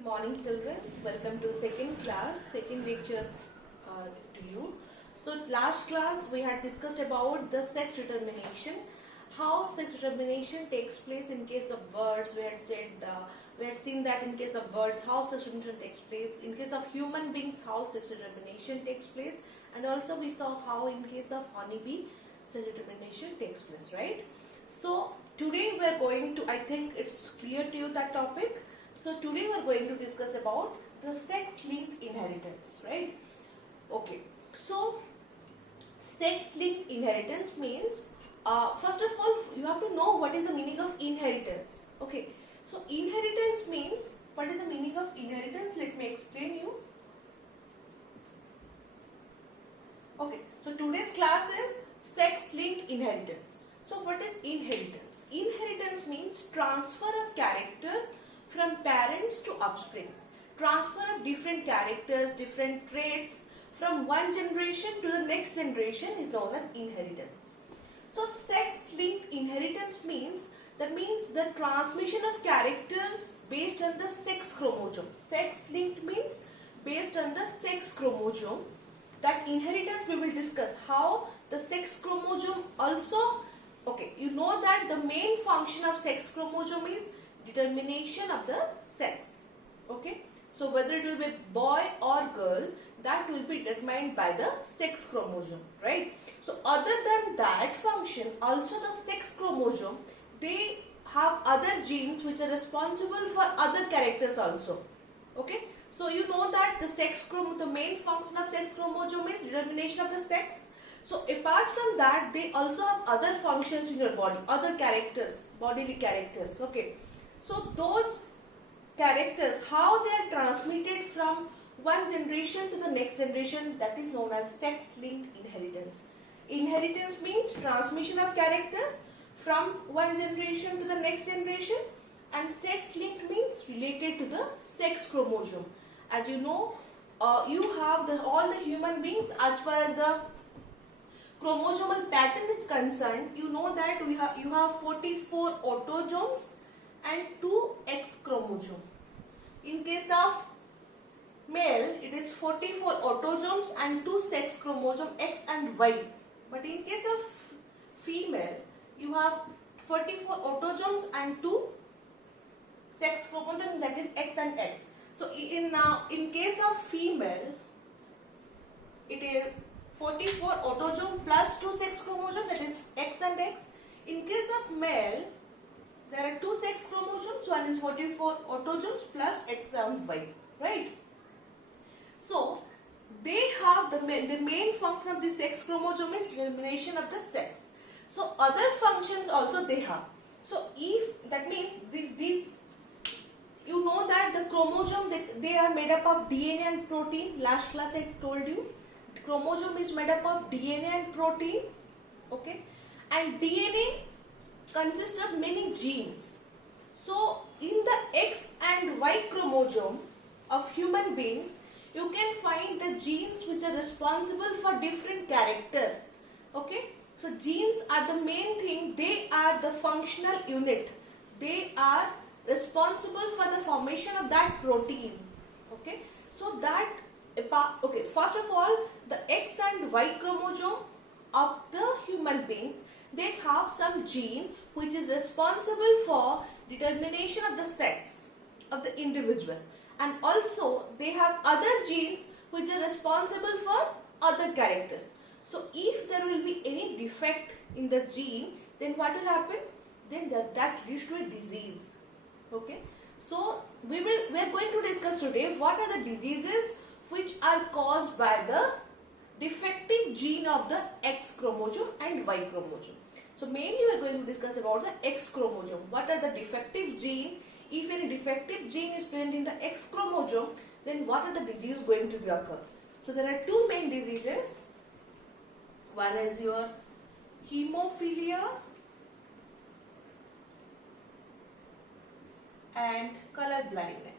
Good morning children, welcome to second class, second lecture to you. So last class we had discussed about the sex determination, how sex determination takes place in case of birds. We had seen that in case of birds how sex determination takes place, in case of human beings how sex determination takes place, and also we saw how in case of honeybee sex determination takes place, right? So today we are going to, I think it's clear to you that topic. So today we are going to discuss about the sex-linked inheritance, right? Okay. So sex-linked inheritance means, first of all, you have to know what is the meaning of inheritance. Okay. So inheritance means, what is the meaning of inheritance? Let me explain you. Okay. So today's class is sex-linked inheritance. So what is inheritance? Inheritance means transfer of characters from parents to offsprings. Transfer of different characters, different traits from one generation to the next generation is known as inheritance. So sex-linked inheritance means the transmission of characters based on the sex chromosome. Sex-linked means based on the sex chromosome. That inheritance we will discuss how the sex chromosome also, okay, you know that the main function of sex chromosome is determination of the sex. Okay, so whether it will be boy or girl, that will be determined by the sex chromosome, right? So other than that function, also the sex chromosome, they have other genes which are responsible for other characters also. Okay, so you know that the main function of sex chromosome is determination of the sex. So apart from that, they also have other functions in your body, other characters, bodily characters. Okay. So those characters, how they are transmitted from one generation to the next generation, that is known as sex-linked inheritance. Inheritance means transmission of characters from one generation to the next generation, and sex-linked means related to the sex chromosome. As you know, you have all the human beings, as far as the chromosomal pattern is concerned, you know that you have 44 autosomes and 2 X chromosome. In case of male, it is 44 autosomes and 2 sex chromosome X and Y. But in case of female, you have 44 autosomes and 2 sex chromosomes, that is X and X. So in case of female, it is 44 autosome plus 2 sex chromosomes, that is X and X. In case of male, there are 2 sex chromosomes, one is 44 autosomes plus X and Y, right? So they have the main function of the sex chromosome is determination of the sex. So other functions also they have. So if that means these, you know that the chromosome, they are made up of DNA and protein. Last class I told you, the chromosome is made up of DNA and protein. Okay, and DNA consists of many genes. So in the X and Y chromosome of human beings, you can find the genes which are responsible for different characters. Okay, so genes are the main thing, they are the functional unit, they are responsible for the formation of that protein. Okay, so that, okay, first of all, the X and Y chromosome of the human beings, they have some gene which is responsible for determination of the sex of the individual, and also they have other genes which are responsible for other characters. So if there will be any defect in the gene, then what will happen? Then that leads to a disease. Okay, so we are going to discuss today what are the diseases which are caused by the defective gene of the X chromosome and Y chromosome. So mainly we are going to discuss about the X chromosome. What are the defective gene? If any defective gene is present in the X chromosome, then what are the diseases going to be occur? So there are two main diseases. One is your hemophilia and color blindness.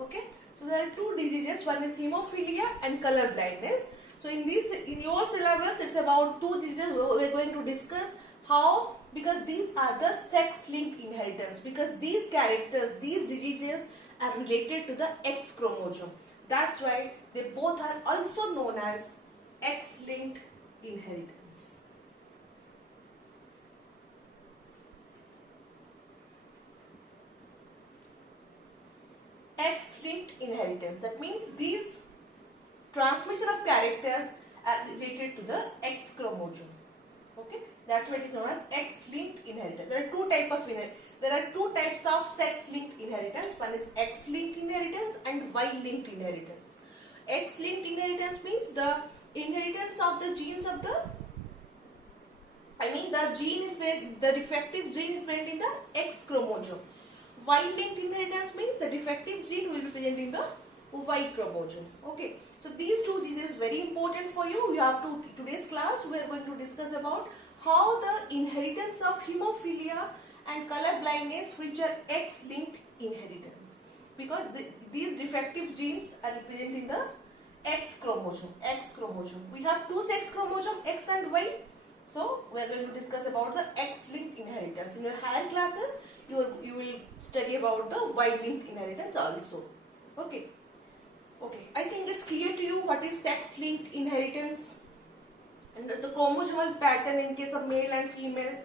Okay, so there are two diseases, one is hemophilia and color blindness. So in your syllabus, it's about two diseases. We are going to discuss how Because these are the sex-linked inheritance. Because these characters, these diseases are related to the X chromosome. That's why they both are also known as X-linked inheritance. X-linked inheritance. That means these transmission of characters are related to the X chromosome. Okay, that's what is known as X-linked inheritance. There are two types of sex-linked inheritance. One is X-linked inheritance and Y-linked inheritance. X-linked inheritance means the inheritance of the genes of the the defective gene is present in the X chromosome. Y-linked inheritance means the defective gene will be present in the Y chromosome. Okay. So these two diseases is very important for you. Today's class we are going to discuss about how the inheritance of hemophilia and color blindness, which are X-linked inheritance, because these defective genes are present in the X chromosome. We have two sex chromosomes, X and Y. So we are going to discuss about the X-linked inheritance. In your higher classes, you will study about the Y-linked inheritance also. Okay. Okay, I think it's clear to you what is sex-linked inheritance and the chromosomal pattern in case of male and female,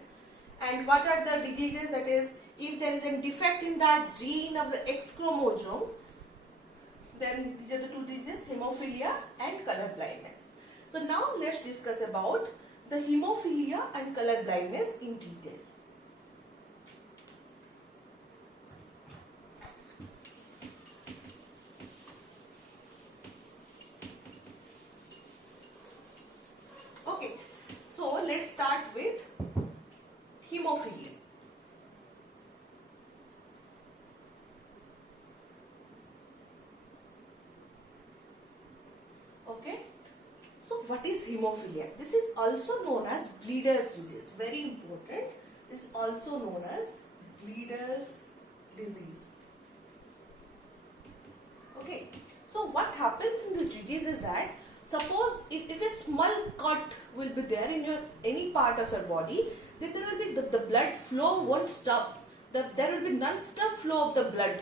and what are the diseases, that is, if there is a defect in that gene of the X chromosome, then these are the two diseases, hemophilia and color blindness. So now let's discuss about the hemophilia and color blindness in detail. Okay, so let's start with hemophilia. Okay, so what is hemophilia? This is also known as bleeder's disease. Very important. This is also known as bleeder's disease. Okay, so what happens in this disease is that, suppose if a small cut will be there in your any part of your body, then there will be the blood flow won't stop. There will be non-stop flow of the blood.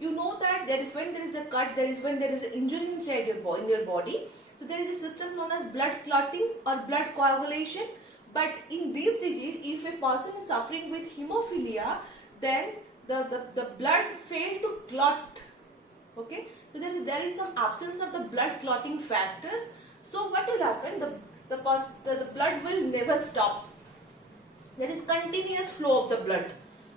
You know that when there is a cut, when there is an injury inside in your body. So there is a system known as blood clotting or blood coagulation. But in this disease, if a person is suffering with hemophilia, then the blood fail to clot. Okay, so there is some absence of the blood clotting factors. So what will happen? The blood will never stop. There is continuous flow of the blood.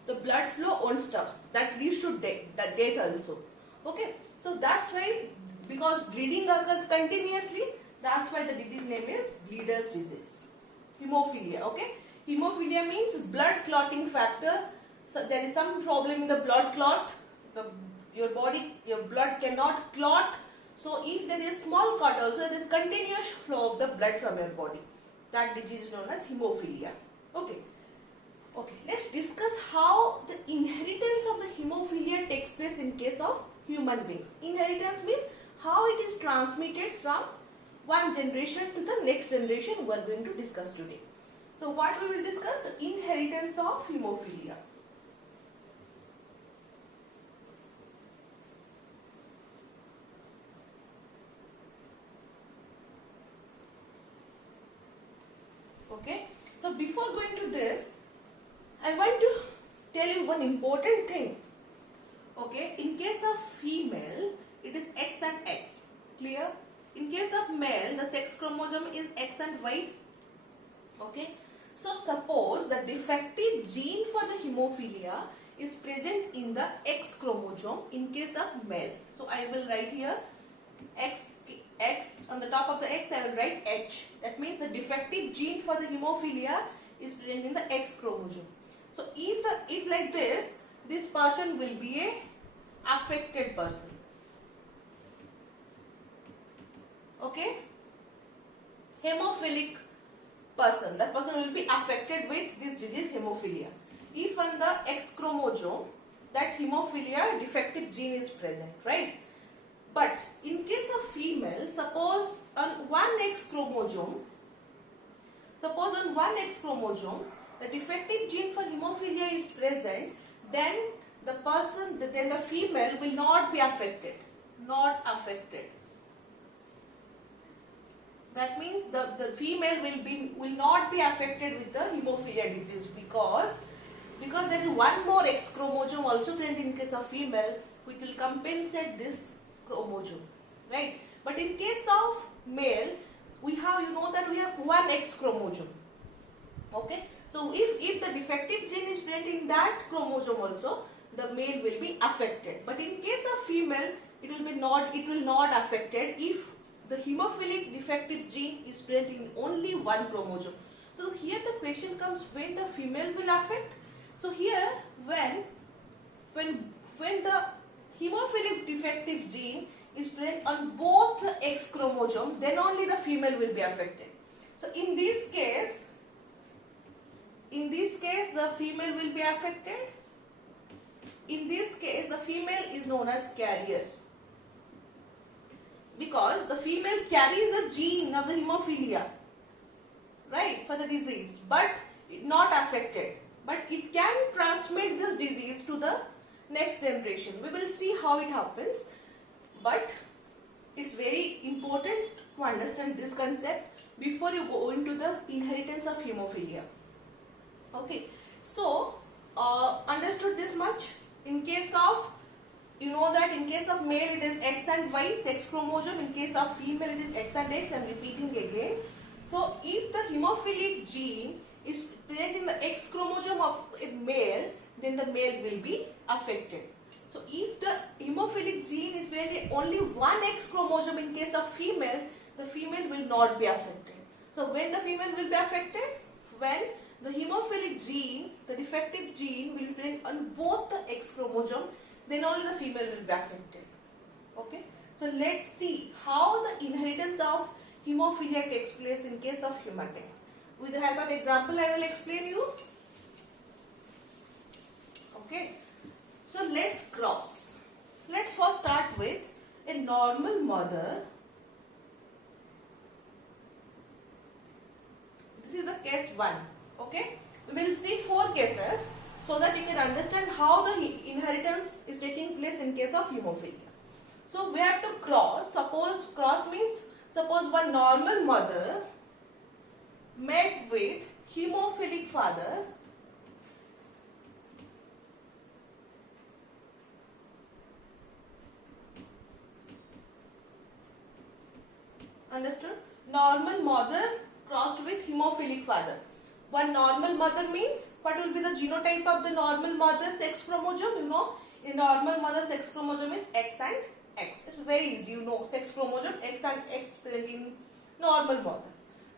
The blood flow won't stop. That leads to death also. Okay, so that's why, because bleeding occurs continuously, that's why the disease name is bleeder's disease. Hemophilia. Okay, hemophilia means blood clotting factor. So there is some problem in the blood clot. Your blood cannot clot. So if there is small cut also, there is continuous flow of the blood from your body. That disease is known as hemophilia. Okay. Okay, let's discuss how the inheritance of the hemophilia takes place in case of human beings. Inheritance means how it is transmitted from one generation to the next generation we are going to discuss today. So what we will discuss? The inheritance of hemophilia. Okay, so before going to this, I want to tell you one important thing. Okay, in case of female, it is X and X. Clear? In case of male, the sex chromosome is X and Y. Okay, so suppose the defective gene for the hemophilia is present in the X chromosome in case of male. So I will write here X, on the top of the X I will write H. That means the defective gene for the hemophilia is present in the X chromosome. So if like this person will be a affected person. Okay, hemophilic person. That person will be affected with this disease, hemophilia. If on the X chromosome that hemophilia defective gene is present, right? But in case of female, suppose on one X chromosome, the defective gene for hemophilia is present, then the female will not be affected. Not affected. That means the female will not be affected with the hemophilia disease because there is one more X chromosome also present in case of female which will compensate this chromosome, right? But in case of male, we have one X chromosome. Okay, so if the defective gene is present in that chromosome also, the male will be affected. But in case of female, it will not affected if the hemophilic defective gene is present in only one chromosome. So here the question comes, when the female will affect. So here when the hemophilic defective gene is present on both the X chromosome, then only the female will be affected. So in this case the female will be affected. In this case the female is known as carrier, because the female carries the gene of the hemophilia, right, for the disease, but not affected. But it can transmit this disease to the next generation. We will see how it happens, but it's very important to understand this concept before you go into the inheritance of hemophilia. Okay, so understood this much. In case of, in case of male it is X and Y, sex chromosome. In case of female it is X and X. I am repeating again. So if the hemophilic gene is present in the X chromosome of a male, then the male will be affected. So if the hemophilic gene is present in only one X chromosome in case of female, the female will not be affected. So when the female will be affected? When the hemophilic gene, the defective gene, will be present on both the X chromosome, then only the female will be affected. Okay. So let's see how the inheritance of hemophilia takes place in case of Humatex. With the help of example, I will explain you. Okay. So let's cross. Let's first start with a normal mother. This is the case 1. Okay. We will see 4 cases so that you can understand how the inheritance is taking place in case of hemophilia. So we have to cross. Suppose cross means, suppose one normal mother met with hemophilic father. Understood? Normal mother crossed with hemophilic father. One normal mother means, what will be the genotype of the normal mother's X chromosome? In normal mother's X chromosome is X and X. It's very easy, sex chromosome X and X present in normal mother.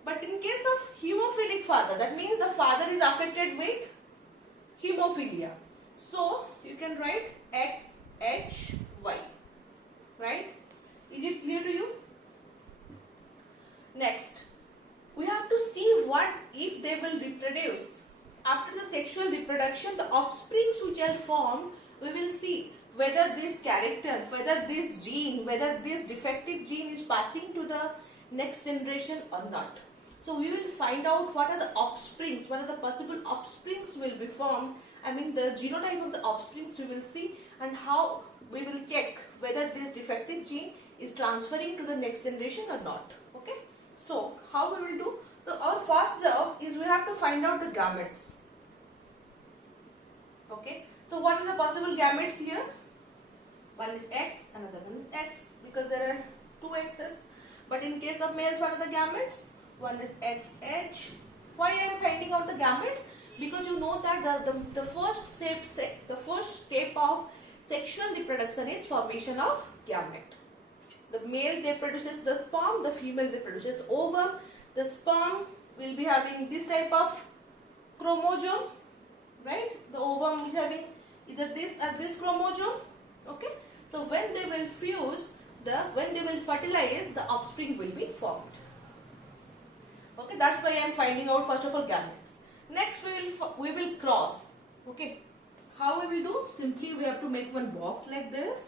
But in case of hemophilic father, that means the father is affected with hemophilia. So you can write XHY. Right? Is it clear to you? Next, we have to see what if they will reproduce. After the sexual reproduction, the offsprings which are formed, we will see whether this character, whether this gene, whether this defective gene is passing to the next generation or not. So we will find out what are the offsprings, what are the possible offsprings will be formed. I mean the genotype of the offsprings we will see, and how we will check whether this defective gene is transferring to the next generation or not. Okay. So how we will do? So our first job is we have to find out the gametes. Okay. So what are the possible gametes here? One is X, another one is X, because there are 2 X's. But in case of males, what are the gametes? One is XH. Why I am finding out the gametes? Because you know that the first step of sexual reproduction is formation of gamete. The male, they produces the sperm, the female, they produces the ovum. The sperm will be having this type of chromosome, right? The ovum is having either this or this chromosome. Okay. So when they will fuse, when they will fertilize, the offspring will be formed. Okay, that's why I am finding out first of all gametes. Next we will cross. Okay, how we will do? Simply we have to make one box like this.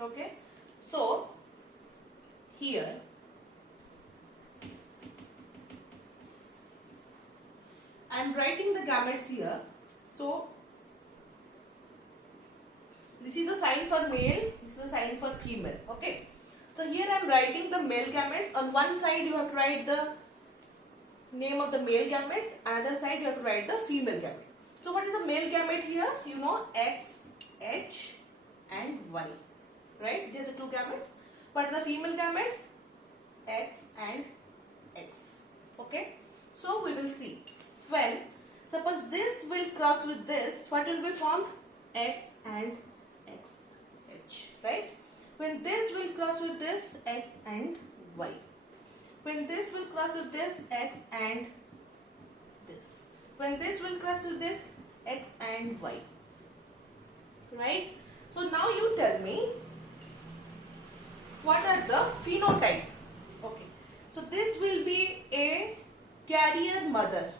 Okay, so here I am writing the gametes here. So this is the sign for male, this is the sign for female. Okay. So here I am writing the male gametes. On one side you have to write the name of the male gametes, another side you have to write the female gamete. So what is the male gamete here? You know, X, H and Y. Right? They are the two gametes. What are the female gametes? X and X. Okay. So we will see. When suppose this will cross with this, what will be formed? X and X, H. Right? When this will cross with this, X and Y. When this will cross with this, X and this. When this will cross with this, X and Y. Right? So now you tell me, what are the phenotype? Okay. So this will be a carrier mother.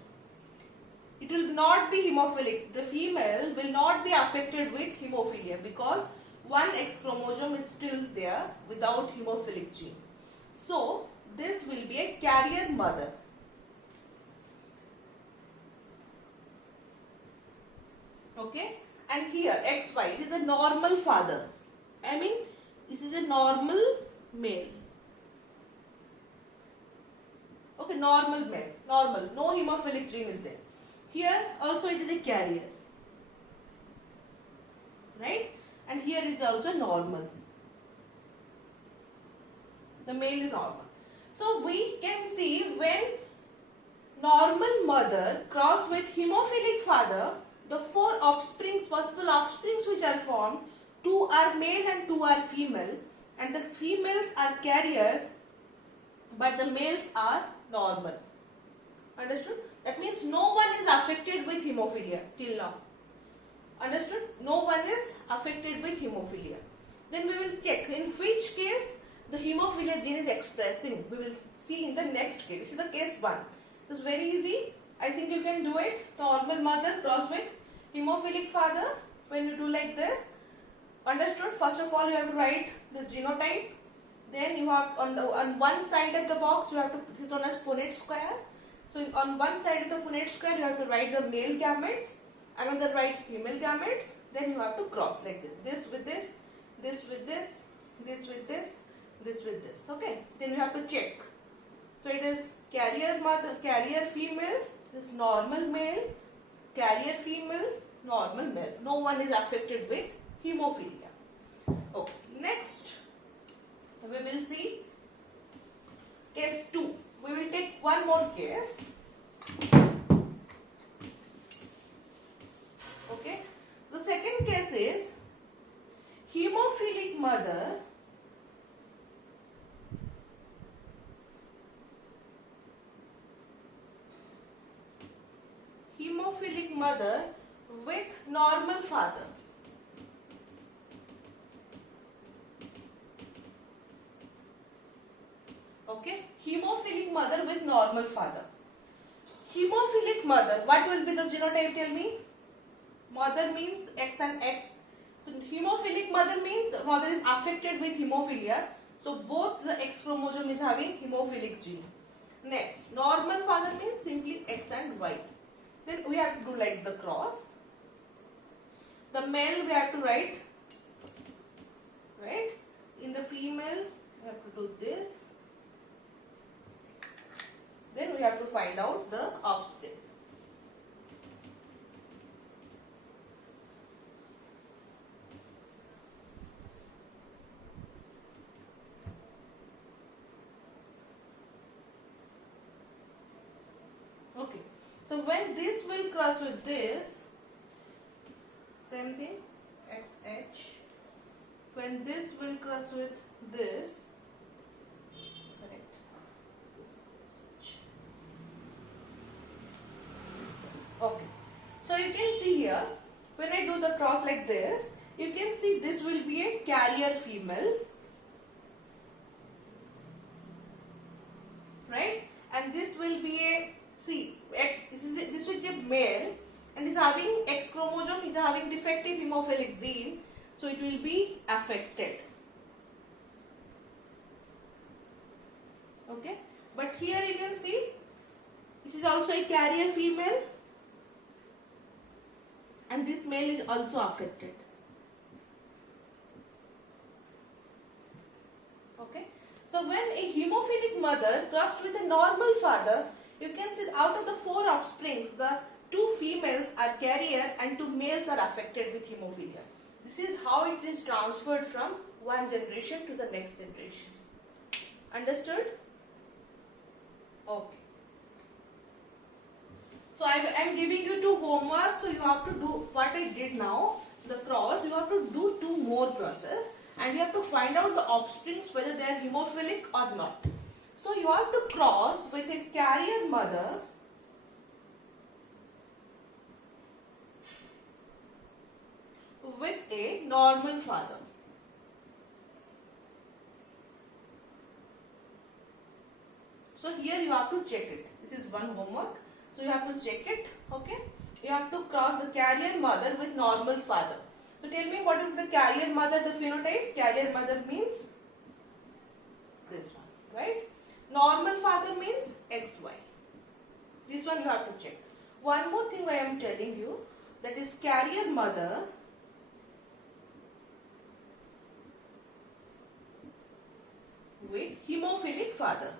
It will not be hemophilic. The female will not be affected with hemophilia because one X chromosome is still there without hemophilic gene. So this will be a carrier mother. Okay, and here XY is a normal father. I mean, this is a normal male. Okay, normal male, normal, no hemophilic gene is there. Here also it is a carrier, right? And here is also normal. The male is normal. So we can see when normal mother cross with hemophilic father, the four offsprings, possible offsprings which are formed, two are male and two are female, and the females are carrier but the males are normal. Understood? That means no one is affected with hemophilia till now. Understood? No one is affected with hemophilia. Then we will check in which case the hemophilia gene is expressing. We will see in the next case. This is the case 1. This is very easy. I think you can do it. Normal mother cross with hemophilic father. When you do like this, understood? First of all, you have to write the genotype. Then you have on one side of the box, you have to, this is known as Punnett square. So on one side of the Punnett square, you have to write the male gametes. Another writes female gametes. Then you have to cross like this. This with this, this with this, this with this, this with this. Okay. Then you have to check. So it is carrier mother, carrier female, this normal male, carrier female, normal male. No one is affected with hemophilia. Okay. Next, we will see case 2. We will take one more case. Okay. The second case is hemophilic mother with normal father. Okay, hemophilic mother with normal father. Hemophilic mother, what will be the genotype, tell me? Mother means X and X. So hemophilic mother means the mother is affected with hemophilia. So both the X chromosome is having hemophilic gene. Next, normal father means simply X and Y. Then we have to do like the cross. The male we have to write, right? In the female we have to do this. Then we have to find out the offspring. Okay. So when this will cross with this, same thing, XH. When this will cross with this, correct. Okay. So you can see here, when I do the cross like this, you can see this will be a carrier female. Right? And this will be a, see, this is a male and is having X chromosome, is having defective hemophilic gene. So it will be affected. Okay. But here you can see, this is also a carrier female. and this male is also affected. Okay. So when a hemophilic mother crossed with a normal father, you can see out of the 4 offsprings, the 2 females are carrier and 2 males are affected with hemophilia. This is how it is transferred from one generation to the next generation. Understood? Okay. So I am giving you 2 homework. So you have to do what I did now. The cross, you have to do 2 more crosses. And you have to find out the offsprings whether they are hemophilic or not. So you have to cross with a carrier mother with a normal father. So here you have to check it. This is one homework. So you have to check it. Okay. You have to cross the carrier mother with normal father. So tell me, what is the carrier mother, the phenotype? Carrier mother means this one, right? Normal father means XY. This one you have to check. One more thing I am telling you, that is carrier mother with hemophilic father.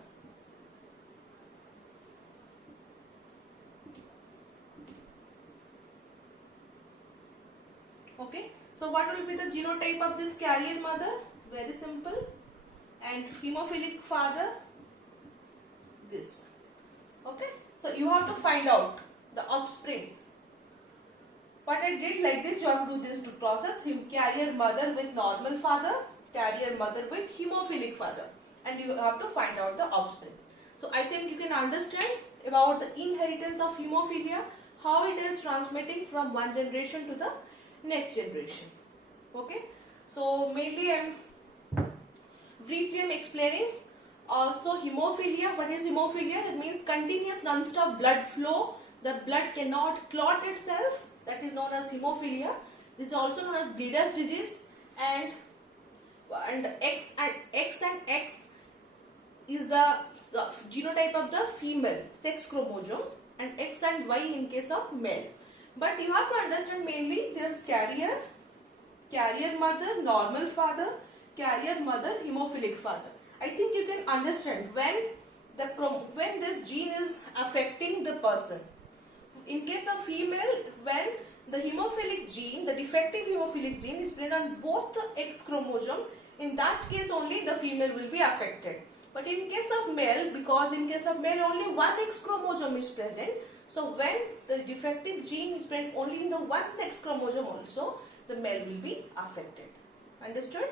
Okay. So what will be the genotype of this carrier mother? Very simple. And hemophilic father, this one. Okay. So you have to find out the offsprings. What I did like this, you have to do this 2 process. Carrier mother with normal father, carrier mother with hemophilic father. And you have to find out the offsprings. So I think you can understand about the inheritance of hemophilia, how it is transmitting from one generation to the next generation. Okay. So mainly briefly I am explaining. So hemophilia, what is hemophilia? It means continuous non-stop blood flow. The blood cannot clot itself. That is known as hemophilia. This is also known as bleeder's disease. And X is the genotype of the female sex chromosome, and X and Y in case of male. But you have to understand mainly there is carrier mother, normal father, carrier mother, hemophilic father. I think you can understand when this gene is affecting the person. In case of female, when the hemophilic gene, the defective hemophilic gene is present on both the X chromosome, in that case only the female will be affected. But in case of male, because in case of male only one X chromosome is present, so when the defective gene is present only in the one sex chromosome also, the male will be affected. Understood?